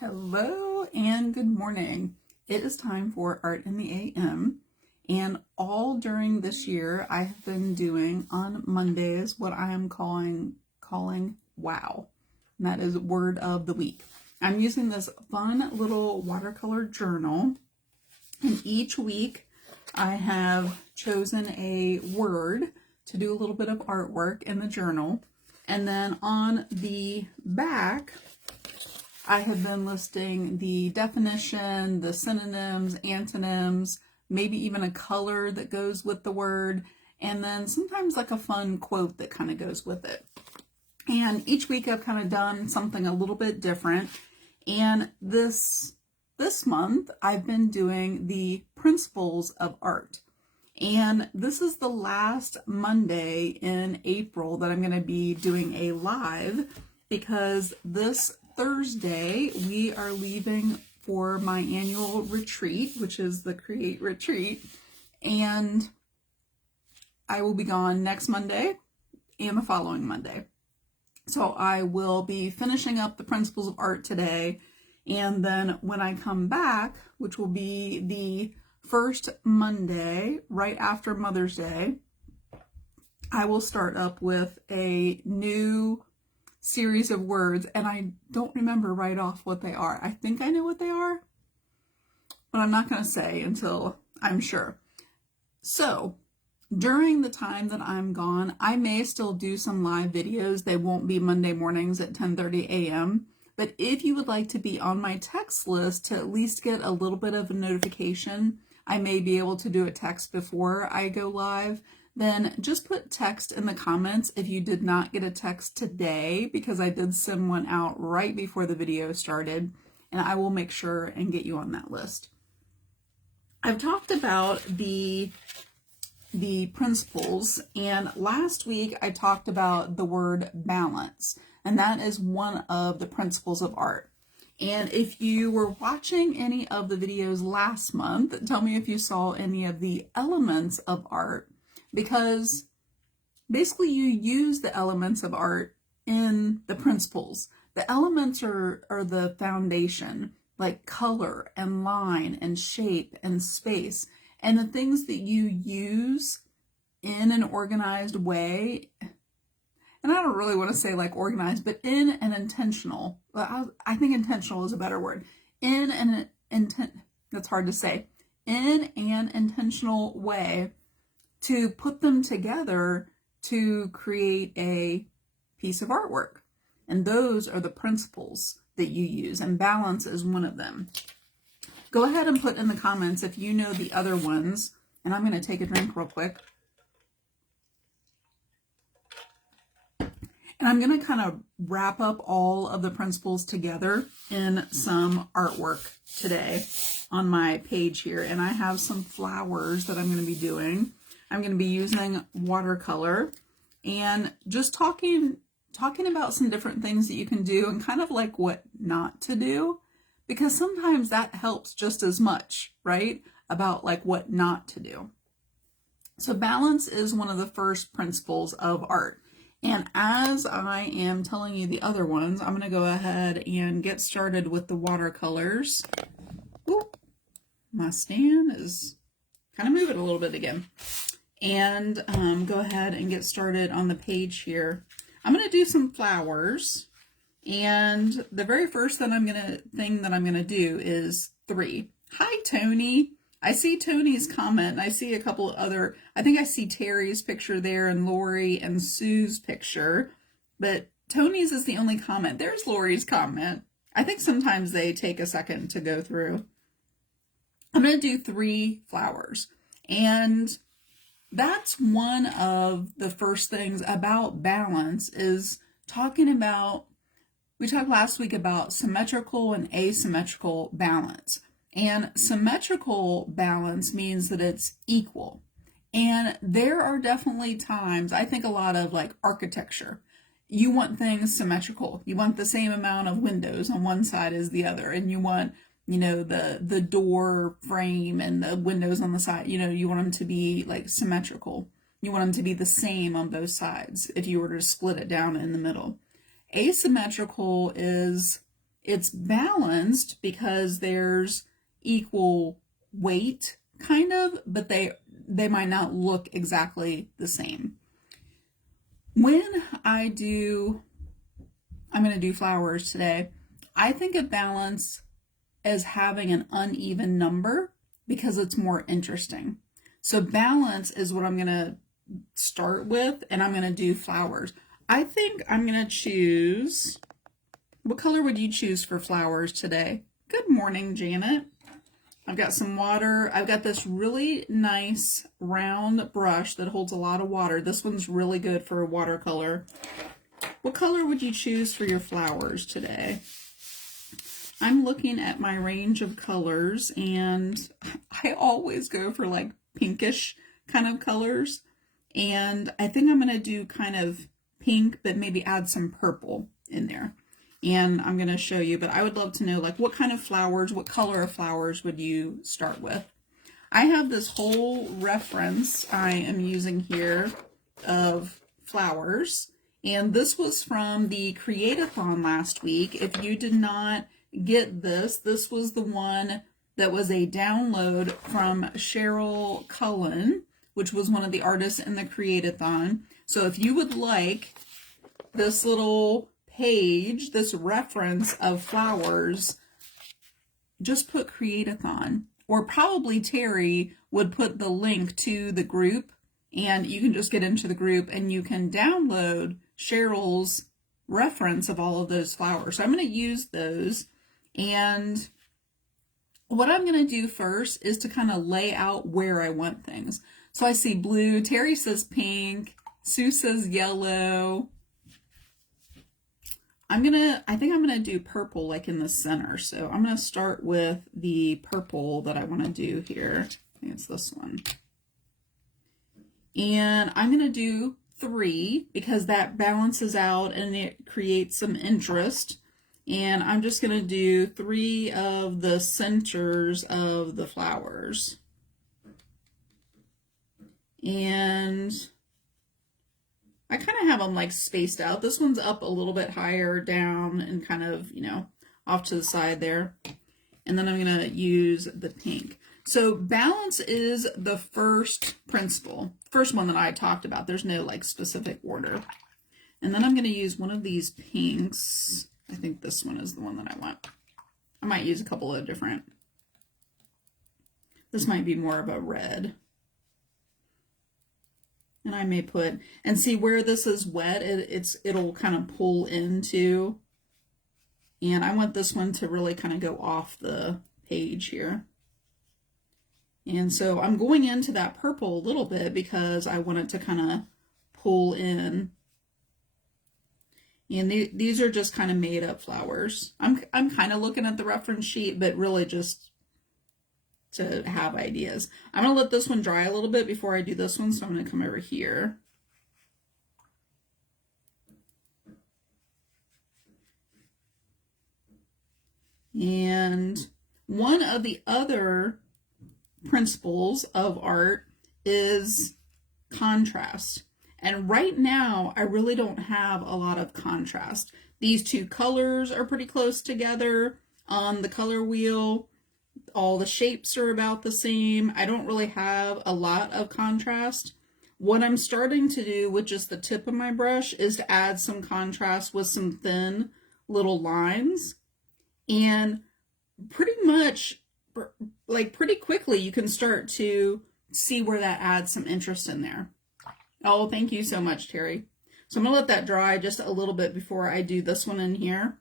Hello and good morning. It is time for Art in the AM, and all during this year I have been doing on Mondays what I am calling wow. And that is word of the week. I'm using this fun little watercolor journal, and each week I have chosen a word to do a little bit of artwork in the journal, and then on the back I have been listing the definition, the synonyms, antonyms, maybe even a color that goes with the word, and then sometimes like a fun quote that kind of goes with it. And each week I've kind of done something a little bit different. And this month I've been doing the principles of art. And this is the last Monday in April that I'm going to be doing a live, because this Thursday we are leaving for my annual retreat, which is the Create Retreat, and I will be gone next Monday and the following Monday. So I will be finishing up the principles of art today, and then when I come back, which will be the first Monday right after Mother's Day, I will start up with a new series of words, and I don't remember right off what they are. I think I know what they are, but I'm not going to say until I'm sure. So during the time that I'm gone, I may still do some live videos. They won't be Monday mornings at 10:30 a.m. But if you would like to be on my text list to at least get a little bit of a notification, I may be able to do a text before I go live. Then just put text in the comments if you did not get a text today, because I did send one out right before the video started, and I will make sure and get you on that list. I've talked about the principles, and last week I talked about the word balance, and that is one of the principles of art. And if you were watching any of the videos last month, tell me if you saw any of the elements of art, because basically you use the elements of art in the principles. The elements are the foundation, like color and line and shape and space, and the things that you use in an organized way. And I don't really want to say like organized, but in an intentional, I think intentional is a better word. In an that's hard to say. In an intentional way to put them together to create a piece of artwork. And those are the principles that you use, and balance is one of them. Go ahead and put in the comments if you know the other ones, and I'm going to take a drink real quick. And I'm going to kind of wrap up all of the principles together in some artwork today on my page here. And I have some flowers that I'm going to be doing. I'm going to be using watercolor and just talking about some different things that you can do and kind of like what not to do, because sometimes that helps just as much, right? About like what not to do. So balance is one of the first principles of art. And as I am telling you the other ones, I'm going to go ahead and get started with the watercolors. Ooh, my stand is kind of moving a little bit again. And go ahead and get started on the page here. I'm going to do some flowers. And the very first thing that I'm going to do is 3. Hi, Tony. I see Tony's comment, and I see a couple of other, I think I see Terry's picture there, and Lori and Sue's picture, but Tony's is the only comment. There's Lori's comment. I think sometimes they take a second to go through. I'm going to do 3 flowers, and that's one of the first things about balance is talking about, we talked last week about symmetrical and asymmetrical balance. And symmetrical balance means that it's equal. And there are definitely times, I think a lot of like architecture, you want things symmetrical. You want the same amount of windows on one side as the other. And you want, you know, the door frame and the windows on the side, you know, you want them to be like symmetrical. You want them to be the same on both sides if you were to split it down in the middle. Asymmetrical is it's balanced because there's equal weight, kind of, but they might not look exactly the same. When I'm going to do flowers today, I think of balance as having an uneven number because it's more interesting. So balance is what I'm going to start with, and I'm going to do flowers. I think I'm going to choose, what color would you choose for flowers today? Good morning, Janet. I've got some water. I've got this really nice round brush that holds a lot of water. This one's really good for watercolor. What color would you choose for your flowers today? I'm looking at my range of colors, and I always go for like pinkish kind of colors. And I think I'm going to do kind of pink, but maybe add some purple in there. And I'm going to show you, but I would love to know, like, what kind of flowers, what color of flowers would you start with? I have this whole reference I am using here of flowers, and this was from the Create-a-thon last week. If you did not get this, this was the one that was a download from Cheryl Cullen, which was one of the artists in the Create-a-thon. So if you would like this little page, this reference of flowers, just put Create-a-thon, or probably Terry would put the link to the group, and you can just get into the group and you can download Cheryl's reference of all of those flowers. So I'm going to use those, and what I'm going to do first is to kind of lay out where I want things. So I see blue, Terry says pink, Sue says yellow. I think I'm gonna do purple like in the center. So I'm gonna start with the purple that I want to do here. I think it's this one. And I'm gonna do 3 because that balances out and it creates some interest. And I'm just gonna do 3 of the centers of the flowers. And I kind of have them like spaced out. This one's up a little bit higher down and kind of, you know, off to the side there. And then I'm going to use the pink. So balance is the first principle, first one that I talked about. There's no like specific order. And then I'm going to use one of these pinks. I think this one is the one that I want. I might use a couple of different. This might be more of a red. And I may put, and see where this is wet, it'll kind of pull into, and I want this one to really kind of go off the page here. And so I'm going into that purple a little bit because I want it to kind of pull in. And these are just kind of made up flowers. I'm kind of looking at the reference sheet, but really just to have ideas. I'm going to let this one dry a little bit before I do this one, so I'm going to come over here. And one of the other principles of art is contrast. And right now, I really don't have a lot of contrast. These two colors are pretty close together on the color wheel. All the shapes are about the same. I don't really have a lot of contrast. What I'm starting to do with just the tip of my brush is to add some contrast with some thin little lines. And pretty much, like pretty quickly, you can start to see where that adds some interest in there. Oh, thank you so much, Terry. So I'm going to let that dry just a little bit before I do this one in here.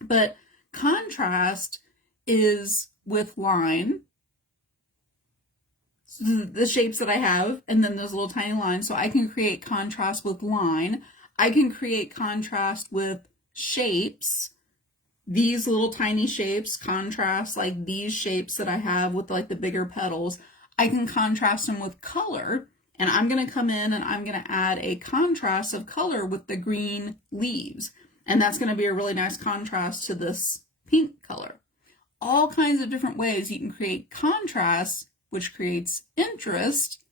But contrast is with line, the shapes that I have, and then those little tiny lines. So I can create contrast with line. I can create contrast with shapes. These little tiny shapes contrast like these shapes that I have with like the bigger petals. I can contrast them with color, and I'm going to come in and I'm going to add a contrast of color with the green leaves. And that's going to be a really nice contrast to this pink color. All kinds of different ways you can create contrast, which creates interest,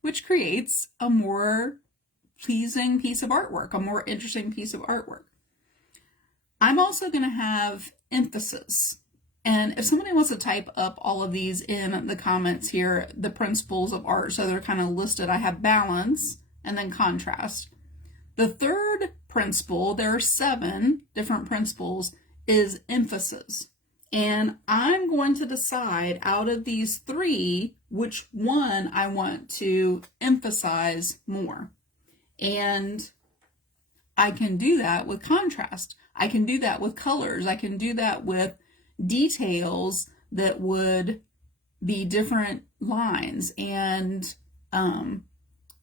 which creates a more pleasing piece of artwork, a more interesting piece of artwork. I'm also going to have emphasis. And if somebody wants to type up all of these in the comments here, the principles of art, so they're kind of listed. I have balance and then contrast. The third principle, there are 7 different principles, is emphasis. And I'm going to decide out of these 3 which one I want to emphasize more. And I can do that with contrast. I can do that with colors. I can do that with details that would be different lines and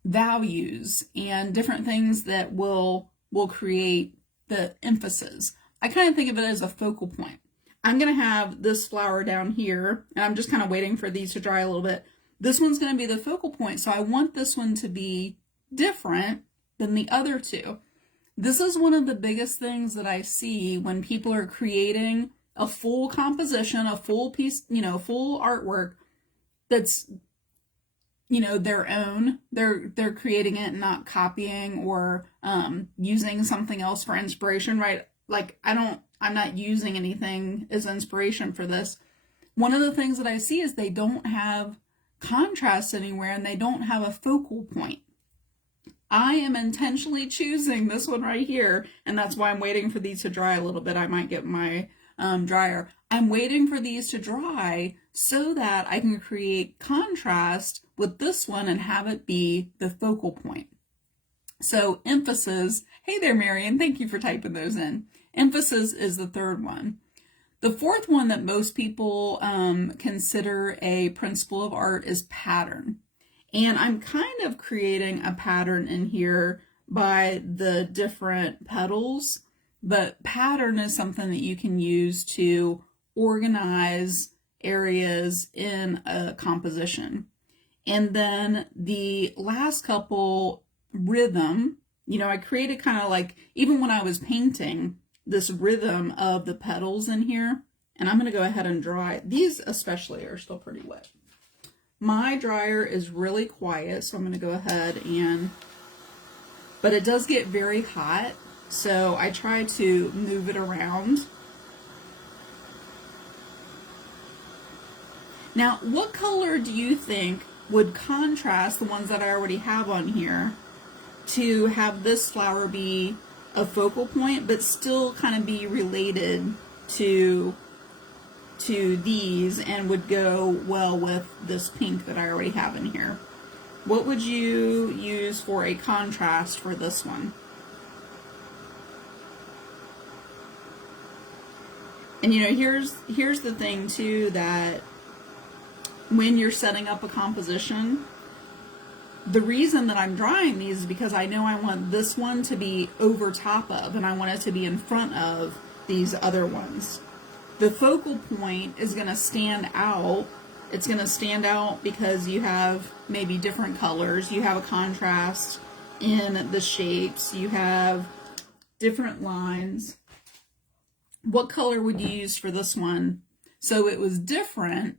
values and different things that will create the emphasis. I kind of think of it as a focal point. I'm going to have this flower down here, and I'm just kind of waiting for these to dry a little bit. This one's going to be the focal point, so I want this one to be different than the other 2. This is one of the biggest things that I see when people are creating a full composition, a full piece, full artwork that's, their own. They're creating it, not copying or using something else for inspiration, right? Like I'm not using anything as inspiration for this. One of the things that I see is they don't have contrast anywhere and they don't have a focal point. I am intentionally choosing this one right here, and that's why I'm waiting for these to dry a little bit. I might get my dryer. I'm waiting for these to dry so that I can create contrast with this one and have it be the focal point. So emphasis, hey there, Marion, thank you for typing those in. Emphasis is the third one. The fourth one that most people consider a principle of art is pattern. And I'm kind of creating a pattern in here by the different petals, but pattern is something that you can use to organize areas in a composition. And then the last couple, rhythm, I created kind of like, even when I was painting, this rhythm of the petals in here. And I'm going to go ahead and dry. These especially are still pretty wet. My dryer is really quiet, so I'm going to go ahead but it does get very hot, so I try to move it around. Now, what color do you think would contrast the ones that I already have on here to have this flower be a focal point, but still kind of be related to these and would go well with this pink that I already have in here? What would you use for a contrast for this one? And here's the thing too, that when you're setting up a composition, the reason that I'm drawing these is because I know I want this one to be over top of, and I want it to be in front of these other ones. The focal point is going to stand out. It's going to stand out because you have maybe different colors. You have a contrast in the shapes. You have different lines. What color would you use for this one so it was different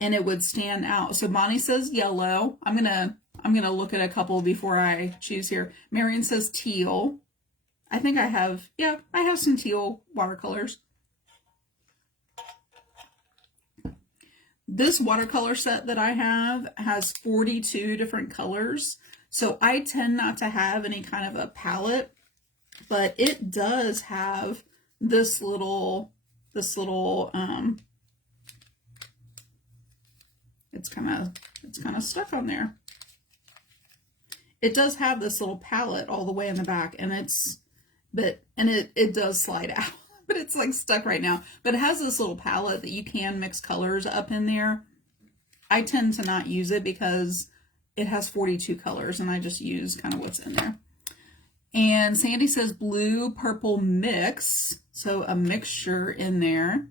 and it would stand out? So Bonnie says yellow. I'm gonna look at a couple before I choose here. Marion says teal. I think I have some teal watercolors. This watercolor set that I have has 42 different colors. So I tend not to have any kind of a palette, but it does have this little it's kind of stuck on there. It does have this little palette all the way in the back, and it does slide out, but it's like stuck right now. But it has this little palette that you can mix colors up in there. I tend to not use it because it has 42 colors, and I just use kind of what's in there. And Sandy says blue, purple mix. So a mixture in there.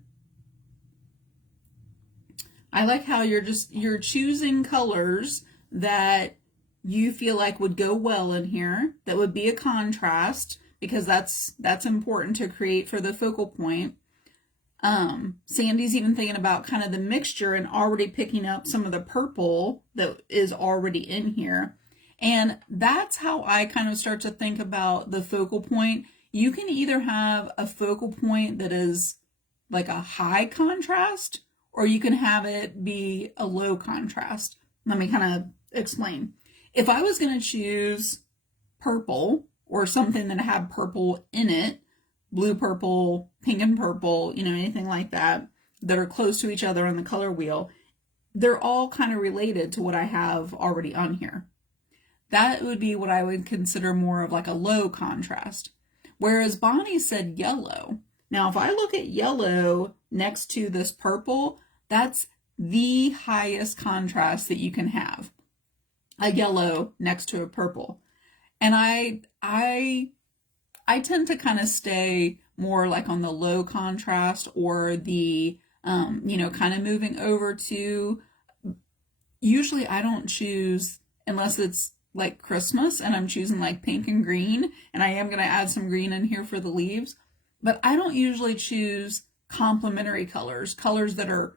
I like how you're choosing colors that you feel like would go well in here, that would be a contrast, because that's important to create for the focal point. Sandy's even thinking about kind of the mixture and already picking up some of the purple that is already in here. And that's how I kind of start to think about the focal point. You can either have a focal point that is like a high contrast, or you can have it be a low contrast. Let me kind of explain. If I was going to choose purple or something that had purple in it, blue, purple, pink and purple, anything like that, that are close to each other on the color wheel, they're all kind of related to what I have already on here. That would be what I would consider more of like a low contrast. Whereas Bonnie said yellow. Now, if I look at yellow next to this purple, that's the highest contrast that you can have. A yellow next to a purple. And I tend to kind of stay more like on the low contrast, or the, kind of moving over to, usually I don't choose, unless it's like Christmas and I'm choosing like pink and green, and I am going to add some green in here for the leaves, but I don't usually choose complementary colors that are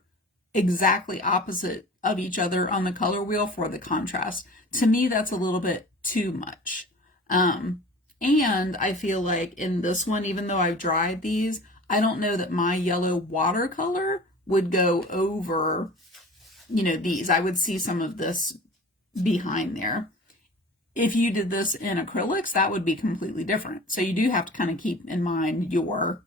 exactly opposite of each other on the color wheel for the contrast. To me, that's a little bit too much. And I feel like in this one, even though I've dried these, I don't know that my yellow watercolor would go over, these. I would see some of this behind there. If you did this in acrylics, that would be completely different. So you do have to kind of keep in mind your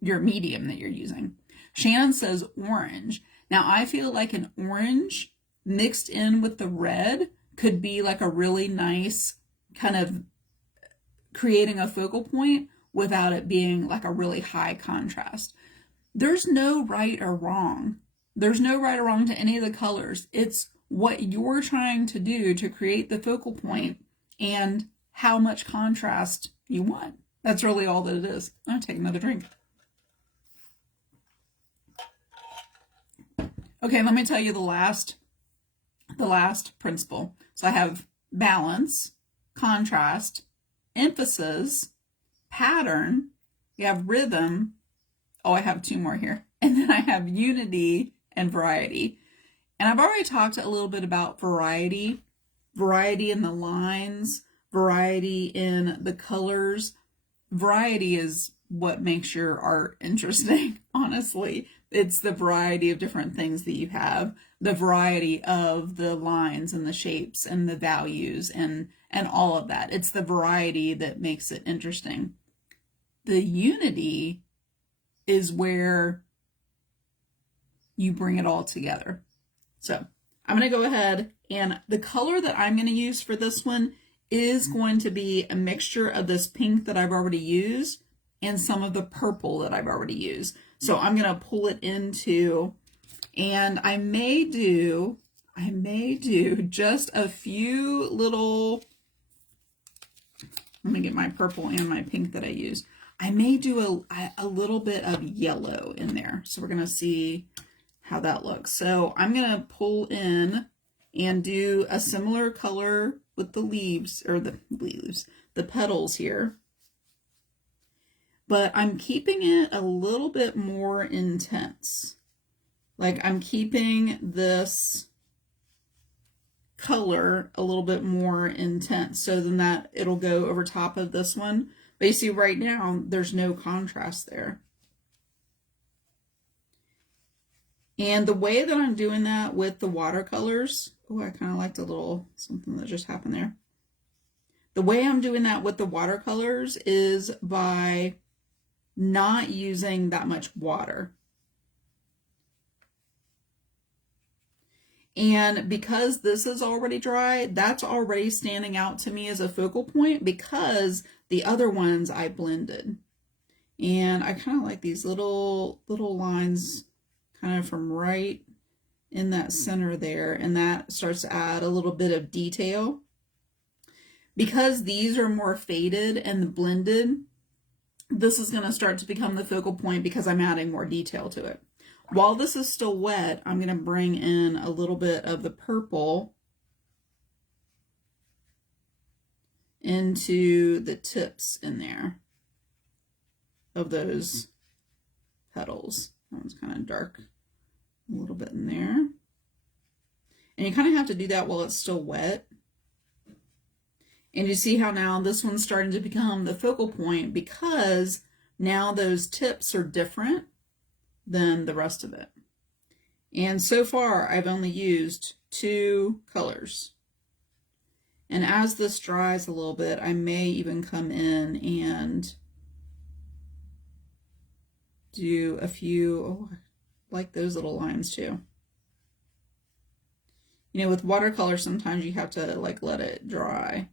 medium that you're using. Shannon says orange. Now I feel like an orange mixed in with the red could be like a really nice kind of creating a focal point without it being like a really high contrast. There's no right or wrong. There's no right or wrong to any of the colors. It's what you're trying to do to create the focal point and how much contrast you want. That's really all that it is. I'm gonna take another drink. Okay, let me tell you the last principle. So I have balance, contrast, emphasis, pattern, you have rhythm. Oh, I have two more here. And then I have unity and variety. And I've already talked a little bit about variety in the lines, variety in the colors. Variety is what makes your art interesting, honestly. It's the variety of different things that you have, the variety of the lines and the shapes and the values and all of that. It's the variety that makes it interesting. The unity is where you bring it all together. So I'm going to go ahead, and the color that I'm going to use for this one is going to be a mixture of this pink that I've already used and some of the purple that I've already used. So I'm going to pull it into, and I may do just a few little, let me get my purple and my pink that I use. I may do a little bit of yellow in there. So we're going to see how that looks. So I'm going to pull in and do a similar color with the leaves, or the petals here. But I'm keeping it a little bit more intense. Like I'm keeping this color a little bit more intense, so then that it'll go over top of this one. But you see right now, there's no contrast there. And the way that I'm doing that with the watercolors, oh, I kind of liked a little something that just happened there. The way I'm doing that with the watercolors is by not using that much water. And because this is already dry, that's already standing out to me as a focal point, because the other ones I blended. And I kind of like these little lines kind of from right in that center there, and that starts to add a little bit of detail. Because these are more faded and blended, this is going to start to become the focal point because I'm adding more detail to it. While this is still wet, I'm going to bring in a little bit of the purple into the tips in there of those petals. That one's kind of dark, a little bit in there. And you kind of have to do that while it's still wet. And you see how now this one's starting to become the focal point, because now those tips are different. than the rest of it. And so far, I've only used 2 colors. And as this dries a little bit, I may even come in and do a few, oh, I like those little lines too. You know, with watercolor, sometimes you have to like let it dry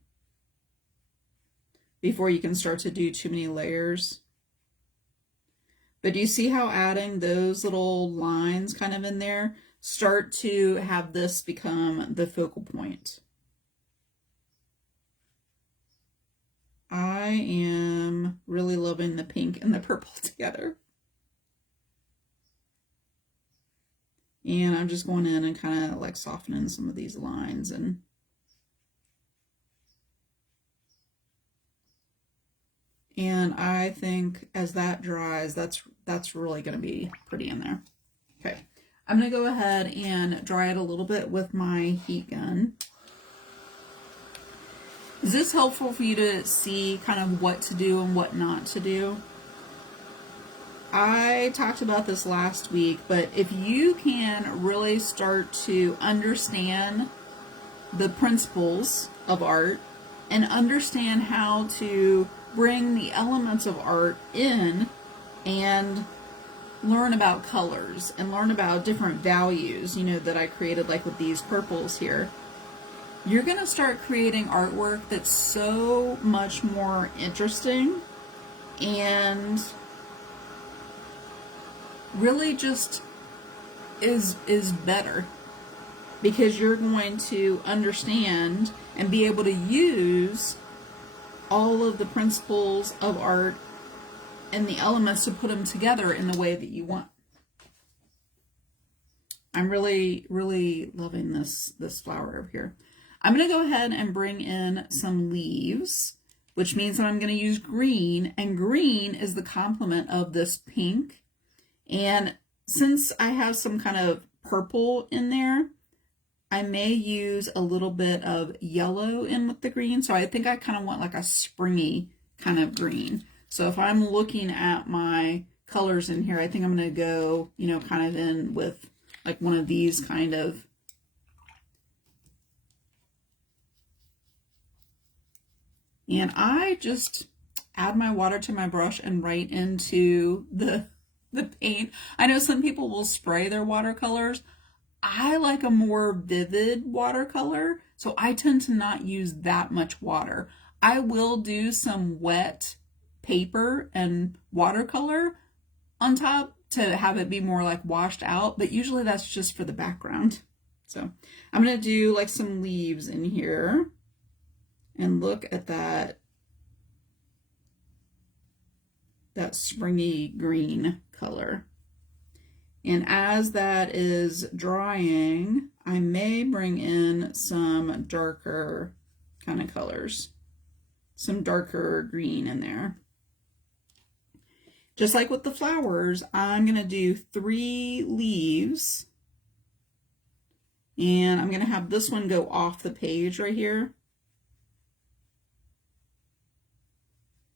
before you can start to do too many layers. But do you see how adding those little lines kind of in there start to have this become the focal point? I am really loving the pink and the purple together. And I'm just going in and kind of like softening some of these lines, and I think as that dries, that's really going to be pretty in there. Okay, I'm going to go ahead and dry it a little bit with my heat gun. Is this helpful for you to see kind of what to do and what not to do? I talked about this last week, but if you can really start to understand the principles of art and understand how to bring the elements of art in and learn about colors and learn about different values, you know, that I created like with these purples here, you're going to start creating artwork that's so much more interesting and really just is better, because you're going to understand and be able to use all of the principles of art and the elements to put them together in the way that you want. I'm really loving this flower over here. I'm going to go ahead and bring in some leaves, which means that I'm going to use green, and green is the complement of this pink. And since I have some kind of purple in there, I may use a little bit of yellow in with the green. So I think I kind of want like a springy kind of green. So if I'm looking at my colors in here, I think I'm going to go, you know, kind of in with like one of these kind of. And I just add my water to my brush and right into the paint. I know some people will spray their watercolors. I like a more vivid watercolor, so I tend to not use that much water. I will do some wet paper and watercolor on top to have it be more like washed out, but usually that's just for the background. So I'm going to do like some leaves in here, and look at that springy green color. And as that is drying, I may bring in some darker kind of colors, some darker green in there. Just like with the flowers, I'm going to do 3 leaves, and I'm going to have this one go off the page right here.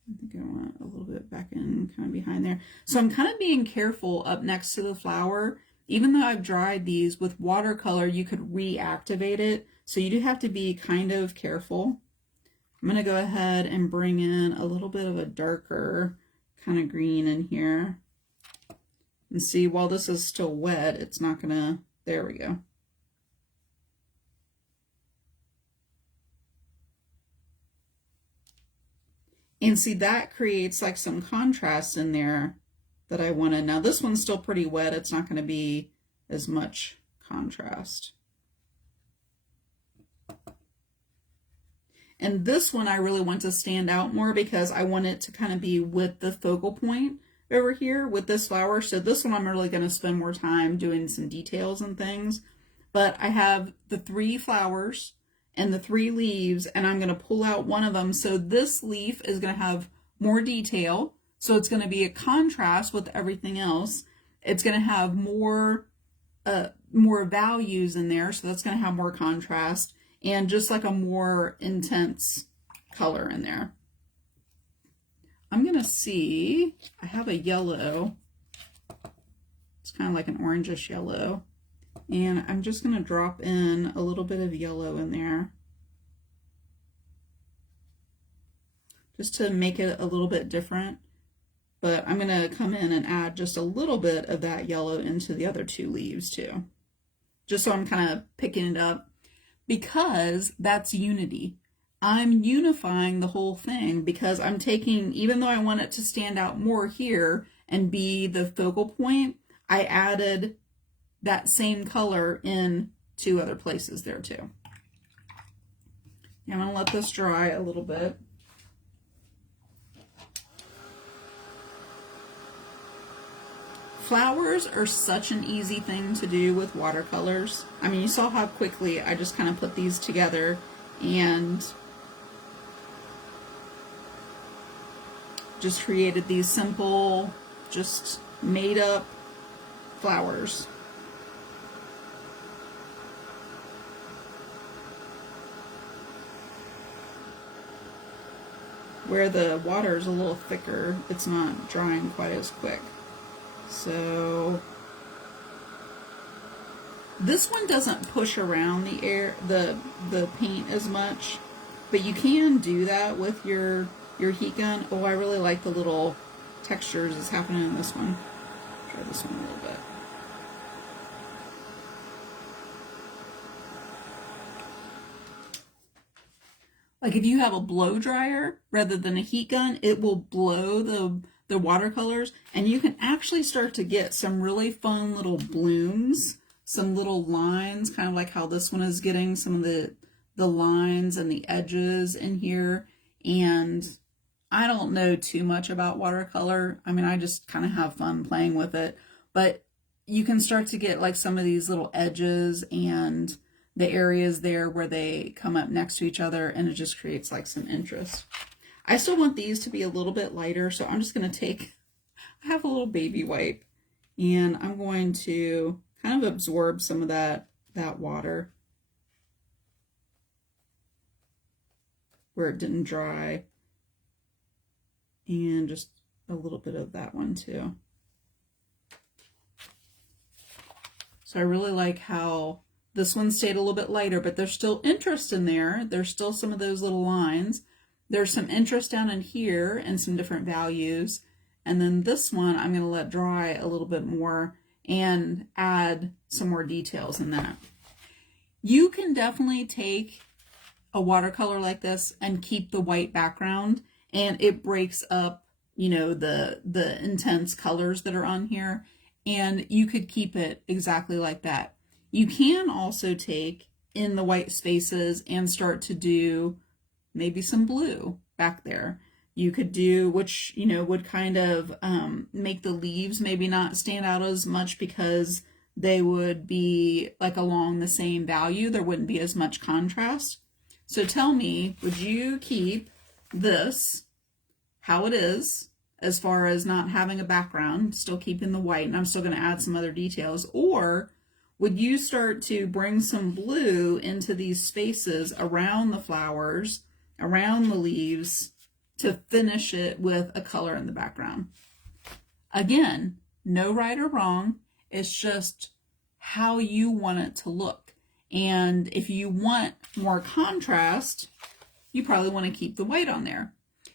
I think I want a little bit back in kind of behind there. So I'm kind of being careful up next to the flower. Even though I've dried these with watercolor, you could reactivate it. So you do have to be kind of careful. I'm going to go ahead and bring in a little bit of a darker kind of green in here. And see, while this is still wet, it's not going to, there we go. And see, that creates like some contrast in there that I wanted. Now this one's still pretty wet. It's not going to be as much contrast. And this one I really want to stand out more because I want it to kind of be with the focal point over here with this flower. So this one I'm really going to spend more time doing some details and things. But I have the 3 flowers and the 3 leaves, and I'm going to pull out one of them. So this leaf is going to have more detail. So it's going to be a contrast with everything else. It's going to have more values in there. So that's going to have more contrast and just like a more intense color in there. I'm going to see, I have a yellow. kind of like an orangish yellow. And I'm just going to drop in a little bit of yellow in there, just to make it a little bit different. But I'm going to come in and add just a little bit of that yellow into the other two leaves too. Just so I'm kind of picking it up, because that's unity. I'm unifying the whole thing because I'm taking, even though I want it to stand out more here and be the focal point, I added that same color in two other places there too. I'm going to let this dry a little bit. Flowers are such an easy thing to do with watercolors. I mean, you saw how quickly I just kind of put these together and just created these simple, just made up flowers. Where the water is a little thicker, it's not drying quite as quick. So this one doesn't push around the air, the paint as much, but you can do that with your heat gun. Oh, I really like the little textures that's happening in this one. Try this one a little bit. Like if you have a blow dryer rather than a heat gun, it will blow the watercolors, and you can actually start to get some really fun little blooms, some little lines, kind of like how this one is getting some of the lines and the edges in here. And I don't know too much about watercolor. I mean, I just kind of have fun playing with it, but you can start to get like some of these little edges and the areas there where they come up next to each other, and it just creates like some interest. I still want these to be a little bit lighter, so I'm just going to I have a little baby wipe, and I'm going to kind of absorb some of that water where it didn't dry, and just a little bit of that one too. So I really like how this one stayed a little bit lighter, but there's still interest in there. There's still some of those little lines. There's some interest down in here and some different values. And then this one, I'm going to let dry a little bit more and add some more details in that. You can definitely take a watercolor like this and keep the white background, and it breaks up, you know, the intense colors that are on here, and you could keep it exactly like that. You can also take in the white spaces and start to do maybe some blue back there. You could do, which, you know, would kind of make the leaves maybe not stand out as much because they would be like along the same value. There wouldn't be as much contrast. So tell me, would you keep this how it is as far as not having a background, still keeping the white, and I'm still going to add some other details, or would you start to bring some blue into these spaces around the flowers, around the leaves, to finish it with a color in the background? Again, no right or wrong. It's just how you want it to look. And if you want more contrast, you probably want to keep the white on there.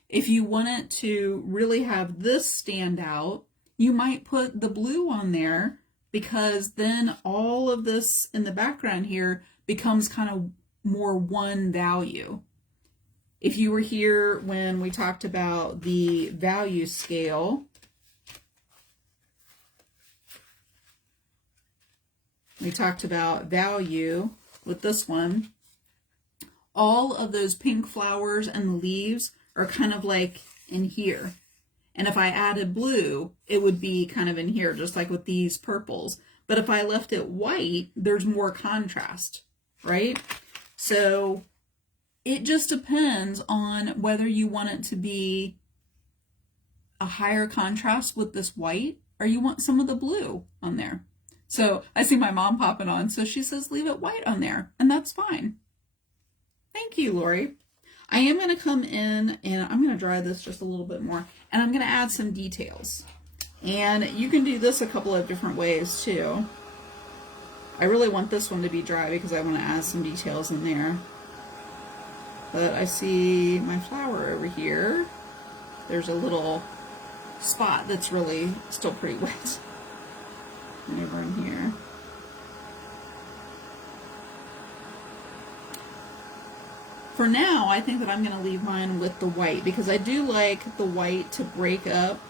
If you want it to really have this stand out, you might put the blue on there, because then all of this in the background here becomes kind of more one value. If you were here when we talked about the value scale, we talked about value with this one. All of those pink flowers and the leaves are kind of like in here. And if I added blue, it would be kind of in here, just like with these purples. But if I left it white, there's more contrast, right? So it just depends on whether you want it to be a higher contrast with this white, or you want some of the blue on there. So I see my mom popping on, so she says leave it white on there, and that's fine. Thank you, Lori. I am going to come in and I'm going to dry this just a little bit more, and I'm going to add some details. And you can do this a couple of different ways too. I really want this one to be dry because I want to add some details in there. But I see my flower over here. There's a little spot that's really still pretty wet. And over in here. For now, I think that I'm going to leave mine with the white because I do like the white to break up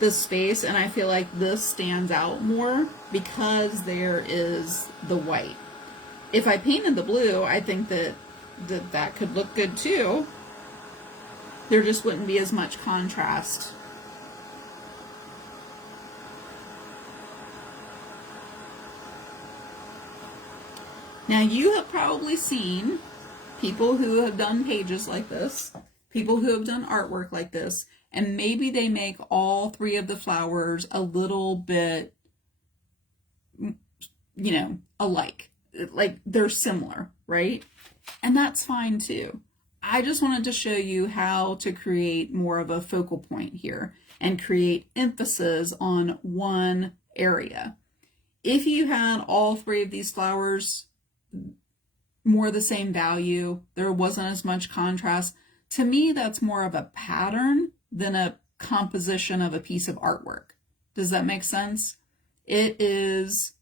the space, and I feel like this stands out more because there is the white. If I painted the blue, I think that that could look good too. There just wouldn't be as much contrast. Now you have probably seen people who have done pages like this, people who have done artwork like this, and maybe they make all three of the flowers a little bit, you know, alike. Like they're similar, right? And that's fine too. I just wanted to show you how to create more of a focal point here and create emphasis on one area. If you had all three of these flowers more the same value, there wasn't as much contrast, to me that's more of a pattern than a composition of a piece of artwork. Does that make sense? It is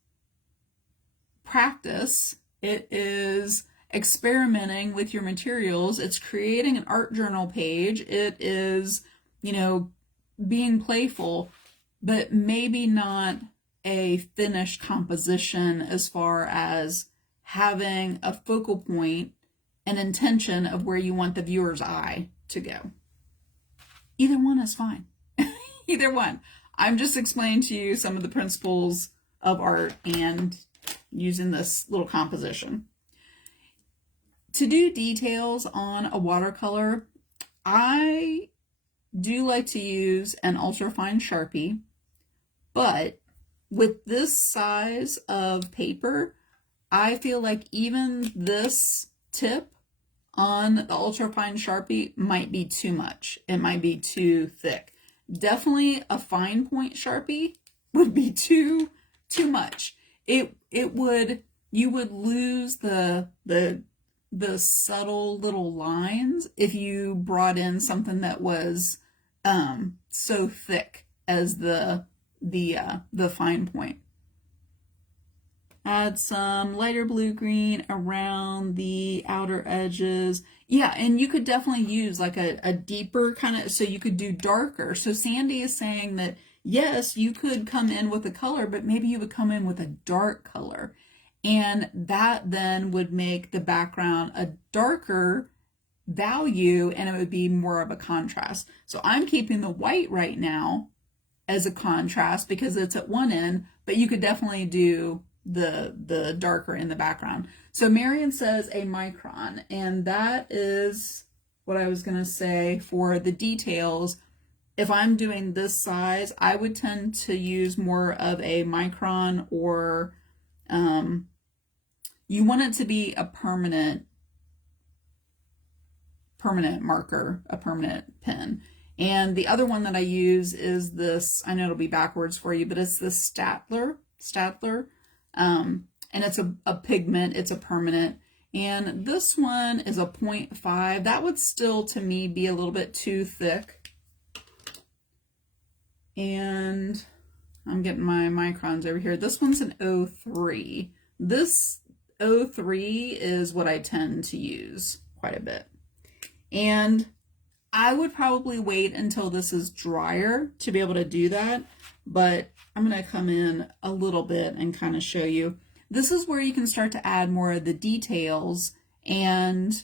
practice. It is experimenting with your materials. It's creating an art journal page. It is, you know, being playful, but maybe not a finished composition as far as having a focal point, an intention of where you want the viewer's eye to go. Either one is fine. Either one. I'm just explaining to you some of the principles of art and using this little composition. To do details on a watercolor, I do like to use an ultrafine Sharpie, but with this size of paper, I feel like even this tip on the ultrafine Sharpie might be too much. It might be too thick. Definitely a fine point Sharpie would be too much. You would lose the subtle little lines if you brought in something that was so thick as the fine point. Add some lighter blue-green around the outer edges. Yeah, and you could definitely use like a deeper kind of, so you could do darker. So Sandy is saying that, yes, you could come in with a color, but maybe you would come in with a dark color. And that then would make the background a darker value and it would be more of a contrast. So I'm keeping the white right now as a contrast because it's at one end, but you could definitely do the darker in the background. So Marion says a micron, and that is what I was going to say for the details. If I'm doing this size, I would tend to use more of a micron, or you want it to be a permanent marker, a permanent pen. And the other one that I use is this, I know it'll be backwards for you, but it's this Staedtler. And it's a pigment, it's a permanent. And this one is a 0.5. That would still, to me, be a little bit too thick. And I'm getting my microns over here. This one's an 0.3. This 0.3 is what I tend to use quite a bit. And I would probably wait until this is drier to be able to do that, but I'm going to come in a little bit and kind of show you. This is where you can start to add more of the details and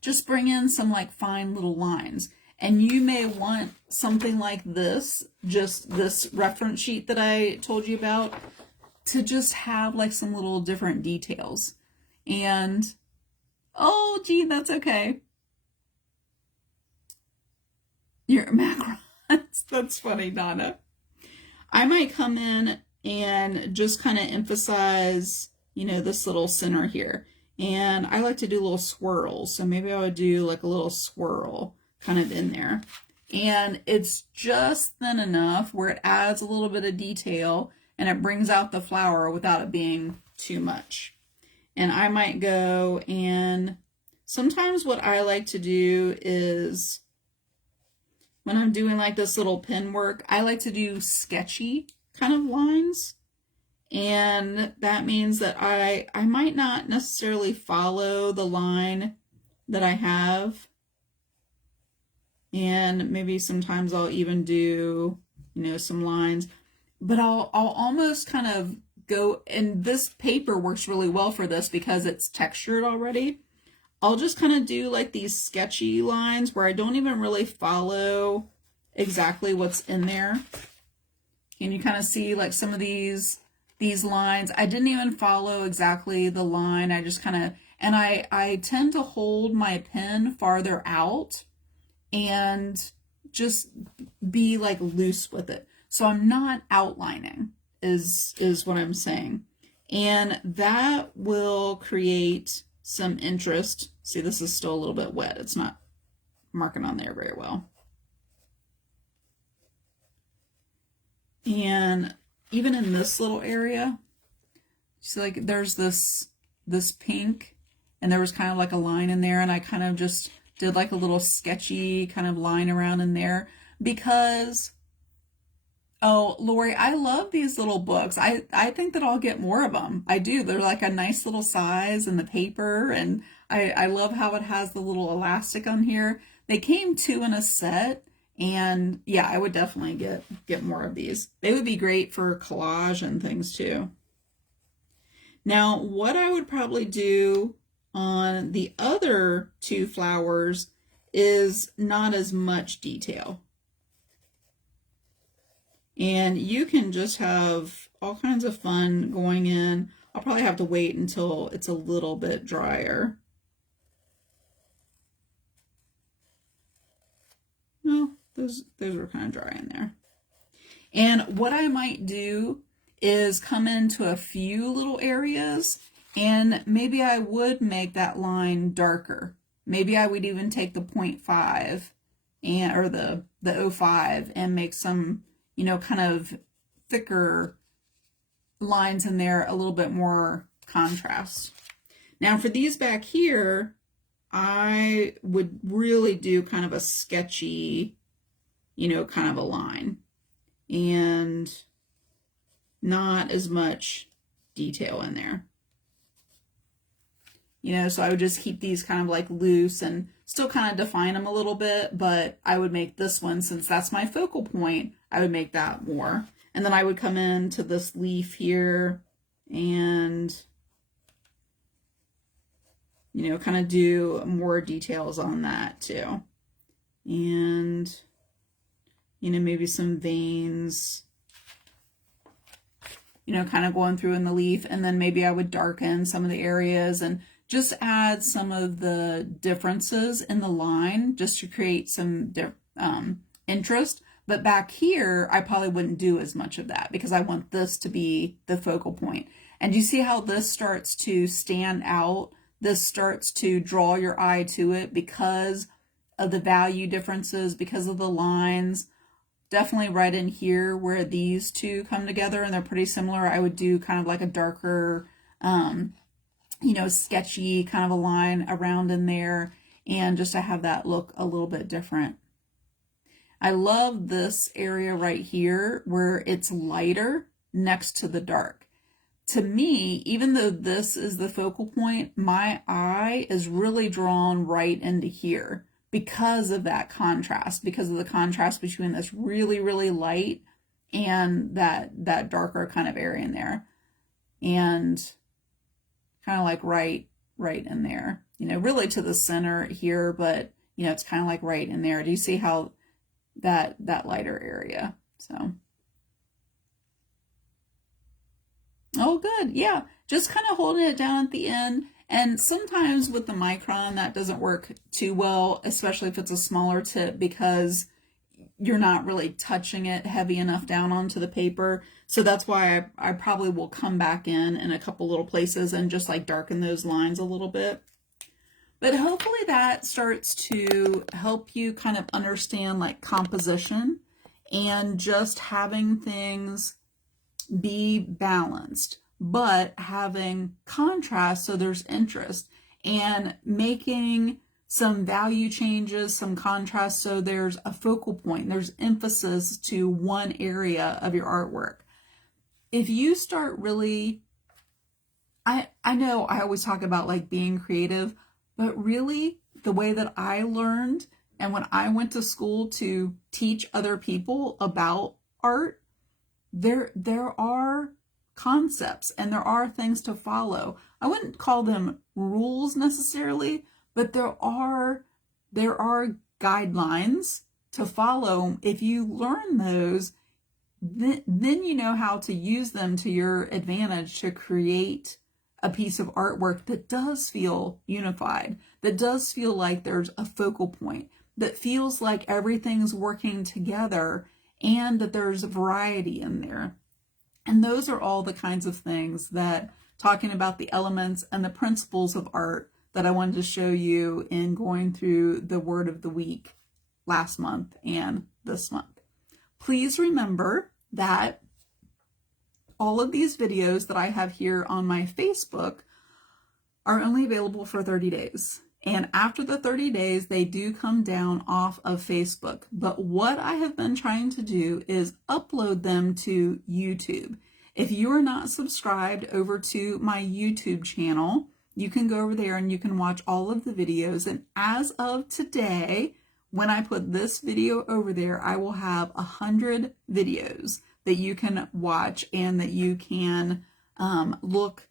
just bring in some like fine little lines. And you may want something like this, just this reference sheet that I told you about, to just have like some little different details. And, oh, gee, that's okay. Your macrons. That's funny, Donna. I might come in and just kind of emphasize, you know, this little center here. And I like to do little swirls. So maybe I would do like a little swirl kind of in there. And it's just thin enough where it adds a little bit of detail and it brings out the flower without it being too much. And I might go and sometimes what I like to do is when I'm doing like this little pen work, I like to do sketchy kind of lines. And that means that I might not necessarily follow the line that I have. And maybe sometimes I'll even do, some lines, but I'll almost kind of go, and this paper works really well for this because it's textured already. I'll just kind of do like these sketchy lines where I don't even really follow exactly what's in there. And you kind of see like some of these lines. I didn't even follow exactly the line. I just kind of, and I tend to hold my pen farther out and just be like loose with it. So I'm not outlining is what I'm saying. And that will create some interest. See, this is still a little bit wet. It's not marking on there very well. And even in this little area, see like there's this pink and there was kind of like a line in there, and I kind of just did like a little sketchy kind of line around in there because, oh, Lori, I love these little books. I think that I'll get more of them. I do. They're like a nice little size in the paper, and I love how it has the little elastic on here. They came 2 in a set, and yeah, I would definitely get more of these. They would be great for collage and things too. Now, what I would probably do on the other 2 flowers is not as much detail. And you can just have all kinds of fun going in. I'll probably have to wait until it's a little bit drier. No, those were kind of dry in there. And what I might do is come into a few little areas, and maybe I would make that line darker. Maybe I would even take the 0.5 and or the 0.5 and make some, kind of thicker lines in there, a little bit more contrast. Now for these back here, I would really do kind of a sketchy, kind of a line and not as much detail in there. So I would just keep these kind of like loose and still kind of define them a little bit, but I would make this one, since that's my focal point, I would make that more. And then I would come into this leaf here and, kind of do more details on that too. And, maybe some veins, kind of going through in the leaf. And then maybe I would darken some of the areas and just add some of the differences in the line just to create some interest. But back here, I probably wouldn't do as much of that because I want this to be the focal point. And you see how this starts to stand out? This starts to draw your eye to it because of the value differences, because of the lines. Definitely right in here where these 2 come together and they're pretty similar, I would do kind of like a darker, sketchy kind of a line around in there, and just to have that look a little bit different. I love this area right here where it's lighter next to the dark. To me, even though this is the focal point, my eye is really drawn right into here because of that contrast, because of the contrast between this really, really light and that darker kind of area in there. And kind of like right in there, really to the center here, but it's kind of like right in there. Do you see how that lighter area? So, oh, good. Yeah. Just kind of holding it down at the end. And sometimes with the micron, that doesn't work too well, especially if it's a smaller tip, because you're not really touching it heavy enough down onto the paper. So that's why I probably will come back in a couple little places and just like darken those lines a little bit. But hopefully that starts to help you kind of understand like composition and just having things be balanced, but having contrast so there's interest, and making some value changes, some contrast so there's a focal point, there's emphasis to one area of your artwork. If you start really, I know I always talk about like being creative, but really the way that I learned and when I went to school to teach other people about art, there are concepts and there are things to follow. I wouldn't call them rules necessarily, but there are guidelines to follow. If you learn those, then you know how to use them to your advantage to create a piece of artwork that does feel unified, that does feel like there's a focal point, that feels like everything's working together and that there's variety in there. And those are all the kinds of things that, talking about the elements and the principles of art, that I wanted to show you in going through the word of the week last month and this month. Please remember that all of these videos that I have here on my Facebook are only available for 30 days. And after the 30 days, they do come down off of Facebook. But what I have been trying to do is upload them to YouTube. If you are not subscribed over to my YouTube channel, you can go over there and you can watch all of the videos. And as of today, when I put this video over there, I will have 100 videos that you can watch and that you can look,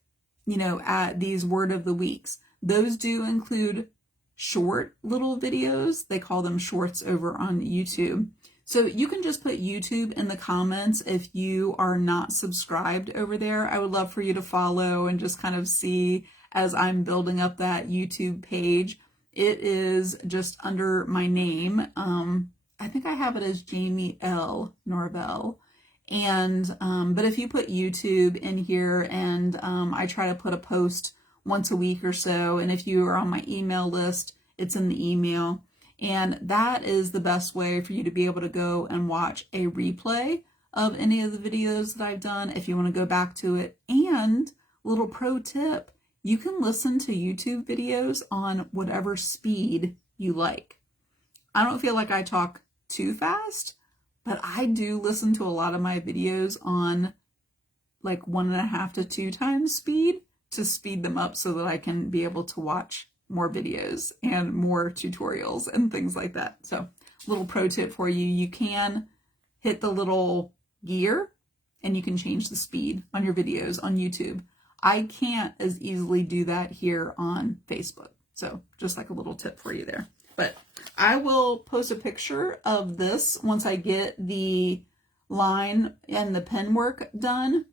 at these word of the weeks. Those do include short little videos. They call them shorts over on YouTube. So you can just put YouTube in the comments if you are not subscribed over there. I would love for you to follow and just kind of see as I'm building up that YouTube page. It is just under my name. I think I have it as Jamie L. Norvell. And, but if you put YouTube in here and I try to put a post once a week or so, and if you are on my email list, it's in the email. And that is the best way for you to be able to go and watch a replay of any of the videos that I've done if you want to go back to it. And little pro tip, you can listen to YouTube videos on whatever speed you like. I don't feel like I talk too fast, but I do listen to a lot of my videos on like 1.5 to 2 times speed to speed them up so that I can be able to watch more videos and more tutorials and things like that. So little pro tip for you, you can hit the little gear and you can change the speed on your videos on YouTube. I can't as easily do that here on Facebook. So just like a little tip for you there. But I will post a picture of this once I get the line and the pen work done.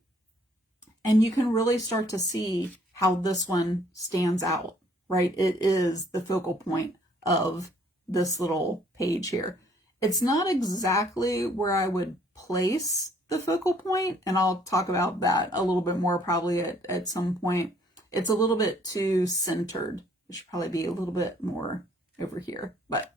And you can really start to see how this one stands out, right? It is the focal point of this little page here. It's not exactly where I would place the focal point, and I'll talk about that a little bit more probably at some point. It's a little bit too centered. It should probably be a little bit more over here. But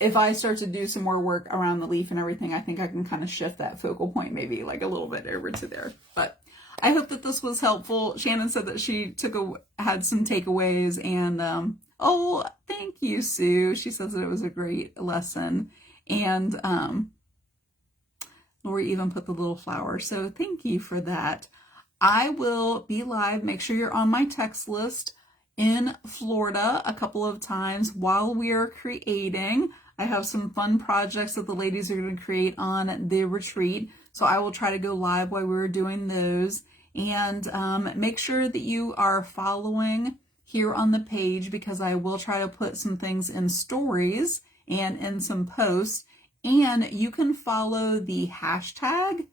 if I start to do some more work around the leaf and everything, I think I can kind of shift that focal point maybe like a little bit over to there. But I hope that this was helpful. Shannon said that she had some takeaways, and oh, thank you, Sue. She says that it was a great lesson. And Lori even put the little flower. So thank you for that. I will be live. Make sure you're on my text list in Florida a couple of times while we are creating. I have some fun projects that the ladies are going to create on the retreat. So I will try to go live while we're doing those. And make sure that you are following here on the page, because I will try to put some things in stories and in some posts. And you can follow the hashtag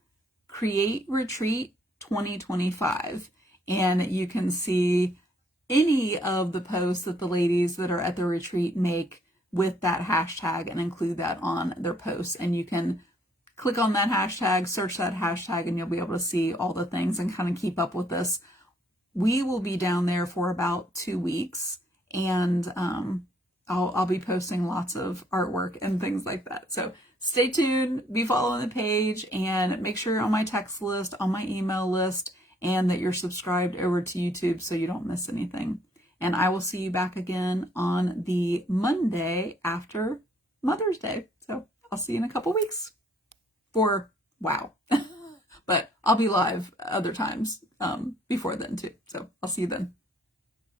CreateRetreat2025. And you can see any of the posts that the ladies that are at the retreat make with that hashtag and include that on their posts. And you can click on that hashtag, search that hashtag, and you'll be able to see all the things and kind of keep up with this. We will be down there for about 2 weeks, and I'll be posting lots of artwork and things like that. So stay tuned, be following the page, and make sure you're on my text list, on my email list, and that you're subscribed over to YouTube so you don't miss anything. And I will see you back again on the Monday after Mother's Day. So I'll see you in a couple weeks for wow. But I'll be live other times before then too. So I'll see you then.